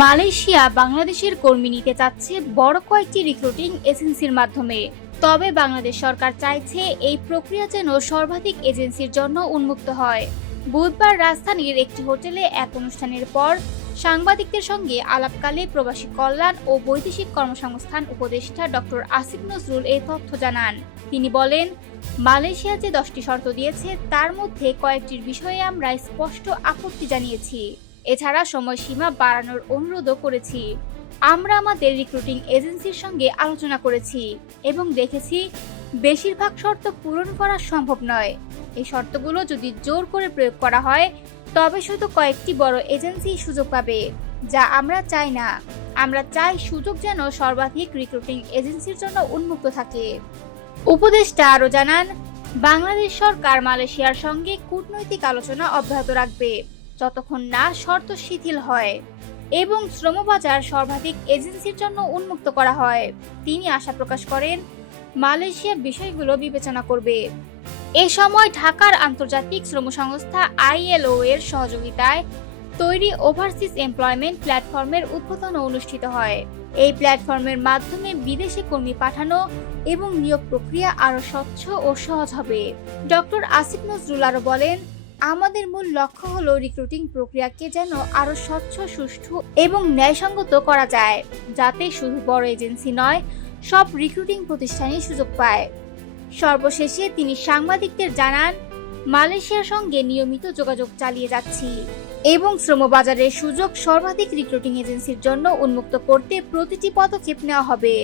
Malaysia বাংলাদেশের কর্মী নিতে চাচ্ছে বড় কয়েকটি রিক্রুটিং এজেন্সির মাধ্যমে। তবে বাংলাদেশ সরকার চাইছে এই প্রক্রিয়া যেন সর্বাধিক এজেন্সির জন্য উন্মুক্ত হয়। বুধবার রাজধানীর একটি হোটেলে এক অনুষ্ঠানের পর সাংবাদিকদের সঙ্গে আলাপকালে প্রবাসী কল্যাণ ও বৈদেশিক কর্মসংস্থান উপদেষ্টা ডক্টর আসিফ নজরুল এই তথ্য জানান। তিনি বলেন, মালয়েশিয়া যে 10টি শর্ত দিয়েছে তার মধ্যে কয়েকটির বিষয়ে আমরা স্পষ্ট আপত্তি জানিয়েছি। এছাড়া সময়সীমা বাড়ানোর অনুরোধও করেছি। আমরা আমাদের রিক্রুটিং এজেন্সির সঙ্গে আলোচনা করেছি এবং দেখেছি বেশিরভাগ শর্ত পূরণ করা সম্ভব নয়। এই শর্তগুলো যদি জোর করে প্রয়োগ করা হয় তবে শুধু কয়েকটি বড় এজেন্সি সুযোগ পাবে, যা আমরা চাই না। আমরা চাই সুযোগ যেন সর্বাধিক রিক্রুটিং এজেন্সির জন্য উন্মুক্ত থাকে। উপদেষ্টা আরও জানান, বাংলাদেশ সরকার মালয়েশিয়ার সঙ্গে কূটনৈতিক আলোচনা অব্যাহত রাখবে যতক্ষণ না শর্ত শিথিল হয় এবং শ্রমবাজার সর্বাধিক এজেন্সির জন্য উন্মুক্ত করা হয়। তিনি আশা প্রকাশ করেন, মালয়েশিয়া বিষয়গুলো বিবেচনা করবে। এ সময় ঢাকার আন্তর্জাতিক শ্রম সংস্থা ILO এর সহযোগিতায় তৈরি ওভারসিজ এমপ্লয়মেন্ট প্ল্যাটফর্মের উদ্বোধন অনুষ্ঠিত হয়। এই প্ল্যাটফর্মের মাধ্যমে বিদেশে কর্মী পাঠানো এবং নিয়োগ প্রক্রিয়া আরও স্বচ্ছ ও সহজ হবে। ডক্টর আসিফ নজরুল আরও বলেন, আমাদের মূল লক্ষ্য হলো রিক্রুটিং প্রক্রিয়াকে যেন আরও স্বচ্ছ, সুষ্ঠু এবং ন্যায়সঙ্গত করা যায়, যাতে শুধু বড় এজেন্সি নয়, সব রিক্রুটিং প্রতিষ্ঠানই সুযোগ পায়। সর্বশেষে তিনি সাংবাদিকদের জানান, মালয়েশিয়ার সঙ্গে নিয়মিত যোগাযোগ চালিয়ে যাচ্ছি এবং শ্রমবাজারের সুযোগ সর্বাধিক রিক্রুটিং এজেন্সির জন্য উন্মুক্ত করতে প্রতিটি পদক্ষেপ নেওয়া হবে।